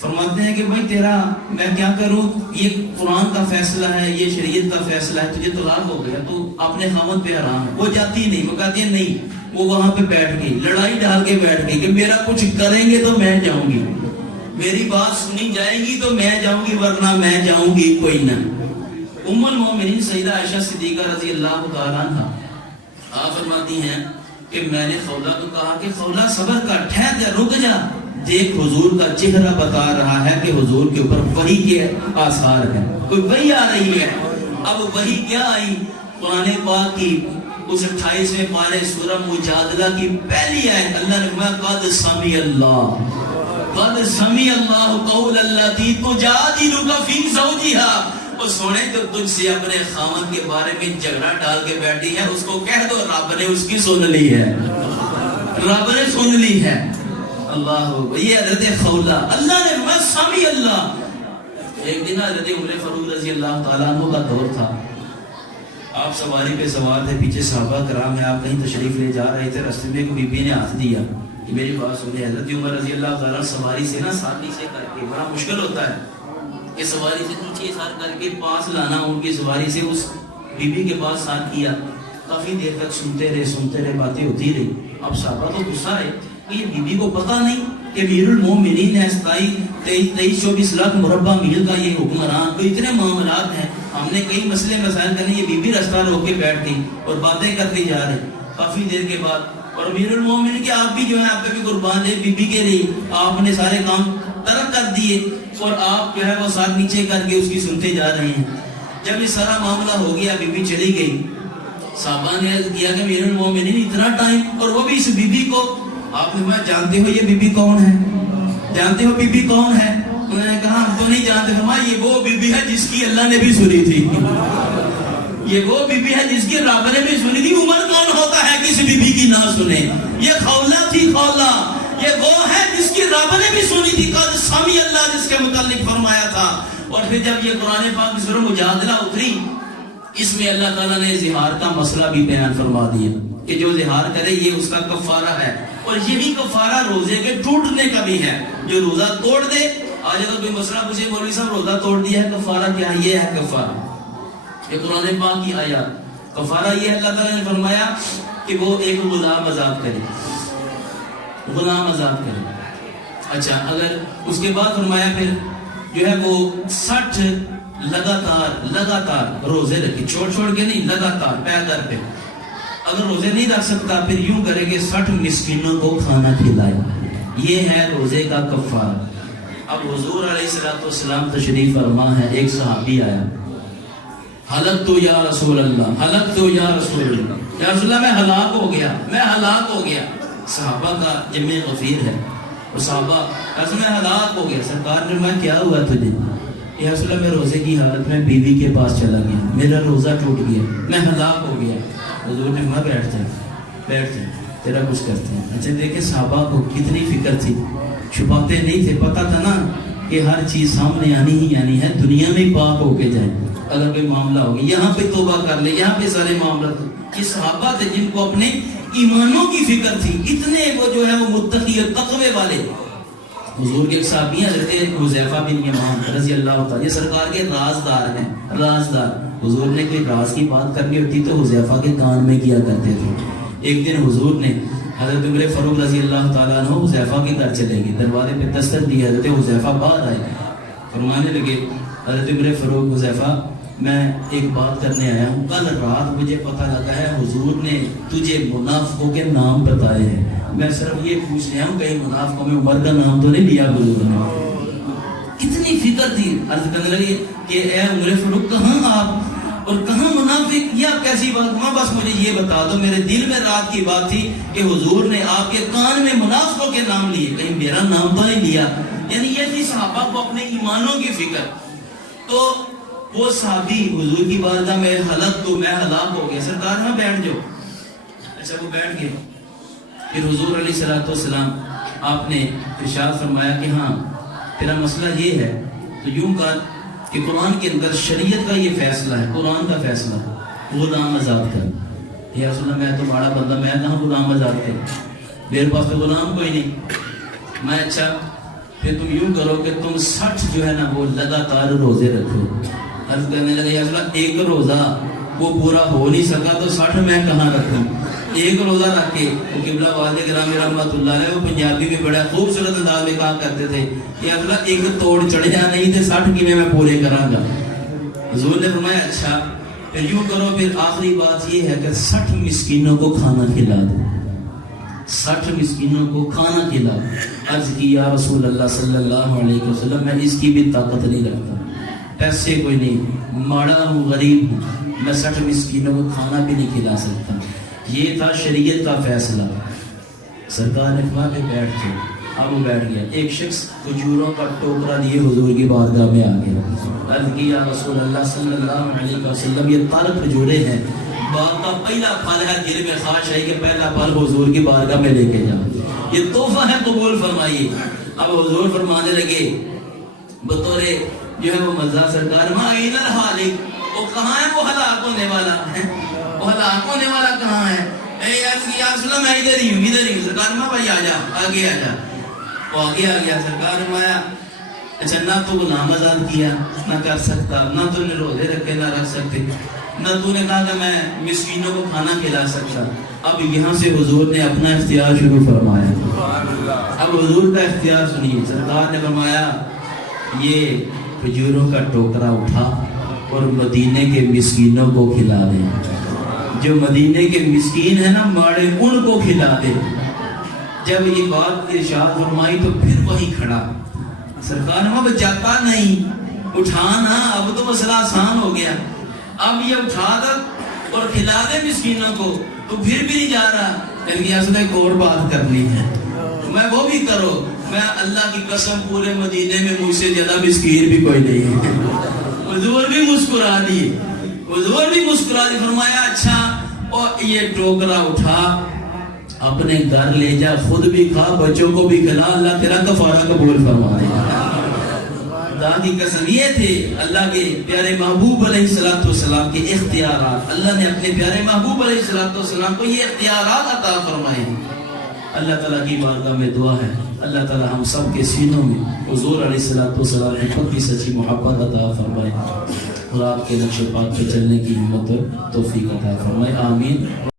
فرماتے ہیں کہ بھائی تیرا میں کیا کروں، یہ قرآن کا فیصلہ ہے، یہ شریعت کا فیصلہ ہے، تجھے طلاق ہو گیا تو اپنے خاوند پہ حرام ہے۔ وہ جاتی نہیں، وہ کہتی ہے نہیں، وہ وہاں پہ بیٹھ گئی، لڑائی ڈال کے بیٹھ گئی کہ میرا کچھ کریں گے تو میں جاؤں گی، میری بات سنی جائے گی تو میں جاؤں گی، ورنہ میں جاؤں گی کوئی نہ۔ ام المومنین سیدہ عائشہ صدیقہ رضی اللہ تعالیٰ عنہ آپ فرماتی ہیں کہ میں نے خولہ کو کہا کہ خولہ صبر کر، ٹھہر جا، رک جا، دیکھ حضور کا چہرہ بتا رہا ہے کہ حضور کے اوپر وحی کے آثار ہیں، کوئی وحی آ رہی ہے۔ اب وحی کیا آئی؟ قرآن پاک کی اس 28ویں پارے سورہ مجادلہ کی پہلی آیت، اللہ نے فرمایا قد سمع اللہ قول التی تجادلک فی زوجہا، اور سونے تو تجھ سے اپنے خاوند کے بارے میں جھگڑا ڈال کے بیٹھی ہے، اس کو کہہ دو رب نے اس کی سن لی ہے، رب نے سن لی ہے۔ اللہ، یہ حضرت خولہ، اللہ نے فرمایا سمع اللہ۔ ایک دن حضرت عمر فاروق رضی اللہ تعالیٰ عنہ کا دور تھا، آپ سواری پہ سوار تھے، پیچھے صحابہ کرام ہیں، آپ کہیں تشریف لے جا رہے تھے، راستے میں ایک بی بی نے ہاتھ دیا کہ میری بات سنیں۔ حضرت عمر رضی اللہ تعالیٰ سواری سے نا ساتھ نیچے کر کے، بڑا مشکل ہوتا ہے کہ سواری سے نیچے سار کر کے پاس لانا، ان کی سواری سے اس بی بی کے پاس ساتھ کیا، کافی دیر تک سنتے رہے، باتیں ہوتی رہی۔ اب صحابہ تو غصہ ہے کہ یہ بی بی کو پتہ نہیں کہ امیر المومنین ہے، 23-24 لاکھ مربع میل کا یہ حکمران، تو اتنے معاملات ہیں، ہم نے کئی مسئلے مسائل کرنے، یہ بی بی راستہ روک کے بیٹھ گئی اور باتیں کرتی جا رہی۔ کافی دیر کے بعد، اور امیر المومنین کہ آپ بھی جو ہے آپ پہ بھی قربان ہے، بی بی کے لیے آپ نے سارے کام ترک کر دیے اور آپ جو ہے وہ ساتھ نیچے کر کے اس کی سنتے جا رہے ہیں۔ جب یہ سارا معاملہ ہو گیا، بی بی چلی گئی، صحابہ نے عرض کیا کہ امیر المومنین اتنا ٹائم، اور وہ بھی اس بی بی کو، آپ نے کہا جانتے ہو یہ بی بی کون ہے؟ جانتے ہو بی بی کون ہے؟ انہوں نے کہا ہم تو نہیں جانتے۔ فرمایا یہ وہ بی بی ہے جس کی اللہ نے بھی سنی تھی، یہ وہ بی بی ہے جس کی رب نے بھی سنی تھی۔ عمر کون ہوتا ہے کسی بی بی کی نہ سنے؟ یہ خولہ تھی، خولہ یہ وہ ہے جس کی رب نے بھی سنی تھی، قد سمع اللہ جس کے متعلق فرمایا تھا۔ اور پھر جب یہ قرآن پاک کی سورہ مجادلہ اتری، اس میں اللہ تعالیٰ نے زہار کا مسئلہ بھی بیان فرما دیا کہ جو زہار کرے یہ اس کا کفارہ ہے، اور یہی کفارہ روزے کے ٹوٹنے کا بھی ہے۔ جو روزہ توڑ دے، آج اگر کوئی مسئلہ پوچھے مولوی صاحب روزہ توڑ دیا ہے، کفارہ کیا ہے؟ یہ ہے کفارہ، یہ قرآن پاک کی آیات۔ کفارہ یہ اللہ تعالیٰ نے فرمایا کہ وہ ایک غلام آزاد کرے، غلام آزاد کرے۔ اچھا، اگر اس کے بعد فرمایا پھر جو ہے وہ 60 لگاتار روزے رکھے، چھوڑ کے نہیں، لگاتار پیدر پہ۔ اگر روزے نہیں رکھ سکتا پھر یوں کرے کہ 60 مسکینوں کو کھانا کھلائے، یہ ہے روزے کا کفارہ۔ اب حضور علیہ السلام تشریف فرما ہے، ایک صحابی آیا، ہلکت یا رسول اللہ، ہلکت یا رسول اللہ، یا رسول اللہ میں ہلاک ہو گیا۔ صحابہ کا جمع غفیر ہے، اور صحابہ رسول میں ہلاک ہو گیا۔ سرکار نے فرمایا کیا ہوا تجھے؟ یا رسول اللہ میں روزے کی حالت میں بیوی کے پاس چلا گیا، میرا روزہ ٹوٹ گیا، میں ہلاک ہو گیا۔ حضور نے فرمایا بیٹھ جائے۔ تیرا کچھ کرتے ہیں. اچھا دیکھیں صحابہ کو کتنی فکر تھی, چھپاتے نہیں تھے, پتہ تھا نا کہ ہر چیز سامنے آنی ہی آنی ہے, دنیا میں پاک ہو کے جائیں. اگر کوئی معاملہ ہوگا یہاں پہ توبہ کر لے, یہاں پہ سارے معاملات. یہ صحابہ تھے جن کو اپنے ایمانوں کی فکر تھی, اتنے وہ جو ہے وہ متقی اور تقوی والے. حضور کے صحابی ہیں حضرت حذیفہ بن یمان رضی اللہ تعالیٰ, یہ سرکار کے رازدار ہیں, رازدار. حضور نے کوئی راز کی بات کرنی ہوتی تو حذیفہ کے کان میں کیا کرتے تھے. ایک دن حضور نے حضرت عمر فاروق رضی اللہ تعالیٰ عنہ حذیفہ کے گھر چلے گئے, دروازے پہ دستک دی, حضرت حذیفہ باہر آئے, فرمانے لگے حضرت عمر فاروق, حذیفہ میں ایک بات کرنے آیا ہوں, کل رات مجھے پتہ لگا ہے حضور نے تجھے منافقوں کے نام بتائے ہیں, میں صرف یہ پوچھ رہا ہوں کہیں منافقوں میں عمر کا نام تو نہیں لیا حضور نے. کتنی فکر تھی. عرض کرنے لگی کہ اے عمر فاروق کہاں آپ اور کہاں منافق, یہ آپ کیسی بات, ماں بس مجھے یہ بتا دو, میرے دل میں رات کی بات تھی کہ حضور نے آپ کے کان میں منافقوں کے نام لیے, کہیں میرا نام تو نہیں لیا. یعنی یہ تھی صحابہ کو اپنے ایمانوں کی فکر. تو وہ صحابی حضور کی بارگاہ میں حلق تو میں ہلاک ہو گیا, سرکار میں بیٹھ جاؤ. اچھا وہ بیٹھ گئے. پھر حضور علیہ الصلوۃ والسلام آپ نے ارشاد فرمایا کہ ہاں تیرا مسئلہ یہ ہے, تو یوں کہا کہ قرآن کے اندر شریعت کا یہ فیصلہ ہے, قرآن کا فیصلہ, غلام آزاد کر. یا رسول اللہ میں تو بڑا بندہ, میں کہاں غلام آزاد کر, میرے پاس تو غلام کوئی نہیں. میں اچھا پھر تم یوں کرو کہ تم 60 جو ہے نا وہ لگاتار روزے رکھو. عرض کرنے لگے یا رسول اللہ ایک روزہ وہ پورا ہو نہیں سکا تو 60 میں کہاں رکھوں. ایک روزہ رکھ کے وہ قبلہ والد گرامی رحمۃ اللہ علیہ, وہ پنجابی میں بڑا خوبصورت انداز میں کہا کرتے تھے کہ اللہ ایک توڑ چڑھ جا نہیں تھے 60 کی میں پورے کراں گا. حضور نے فرمایا اچھا پھر یوں کرو, پھر آخری بات یہ ہے کہ 60 مسکینوں کو کھانا کھلا دو, 60 مسکینوں کو کھانا کھلا. عرض کی یا رسول اللہ صلی اللہ علیہ وسلم میں اس کی بھی طاقت نہیں رکھتا, پیسے کوئی نہیں, ماڑا ہوں, غریب ہوں, میں 60 مسکینوں کو کھانا بھی نہیں کھلا سکتا. یہ تھا شریعت کا فیصلہ. سرکار نے فرمایا کہ بیٹھ جاؤ. اب وہ بیٹھ گیا. ایک شخص کھجوروں کا ٹوکرا لیے حضور کی بارگاہ میں آ گیا. عرض کی یا رسول اللہ صلی اللہ علیہ وسلم یہ تر کھجورے ہیں, باغ کا پہلا پھل ہے, دل میں خواہش ہے کہ پہلا پھل حضور کی بارگاہ میں لے کے جاؤ, یہ تحفہ ہے, قبول فرمائیے. اب حضور فرمانے لگے بطور جو ہے وہ مزہ سرکار ما این الحالق, وہ کہاں ہے وہ ہلاک ہونے والا, وہ ہلاک ہونے والا کہاں ہے. یا رسول اللہ میں ادھر ہی ہوں, ادھر ہی ہوں. سرکار میں بھائی آ جا, آگے آ جا. وہ آگے آ گیا. سرکار نے آیا اچھا نہ تو غلام آزاد کیا نہ کر سکتا, نہ تو نے روزے رکھے نہ رکھ سکتے, نہ تو نے کہا کہ میں مسکینوں کو کھانا کھلا سکتا. اب یہاں سے حضور نے اپنا اختیار شروع فرمایا. اب حضور کا اختیار سنیے. سرکار نے فرمایا یہ کھجوروں کا ٹوکرا اٹھا اور مدینے کے مسکینوں کو کھلا دے. جو مدینے کے مسکین ہیں نا ماڑے, ان کو کھلا دے. جب یہ بات ارشاد فرمائی تو پھر وہی کھڑا. سرکار نے اب جاتا نہیں, اٹھانا, اب تو مسئلہ آسان ہو گیا. اب یہ اٹھا دے اور کھلا دے مسکینوں کو, تو پھر بھی نہیں جا رہا. لیکن اصل ایک اور بات کرنی ہے, میں وہ بھی کرو. میں اللہ کی قسم پورے مدینے میں مجھ سے زیادہ مسکین بھی کوئی نہیں ہے. حضور بھی مسکرا دی, حضور بھی مسکرا دی. فرمایا اچھا اور یہ ٹوکرا اٹھا اپنے گھر لے جا, خود بھی کھا, بچوں کو بھی کھلا, اللہ تیرا کفارہ قبول فرما دے. خدا کی قسم یہ تھے اللہ کے پیارے محبوب علیہ الصلوۃ والسلام کے اختیارات. اللہ نے اپنے پیارے محبوب علیہ الصلوۃ والسلام کو یہ اختیارات عطا فرمائے. اللہ تعالیٰ کی بارگاہ میں دعا ہے اللہ تعالیٰ ہم سب کے سینوں میں حضور علیہ الصلوۃ والسلام کی پکی سچی محبت عطا فرمائے اور آپ کے نقش پاک پہ چلنے کی ہمت اور توفیق عطا فرمائے. آمین.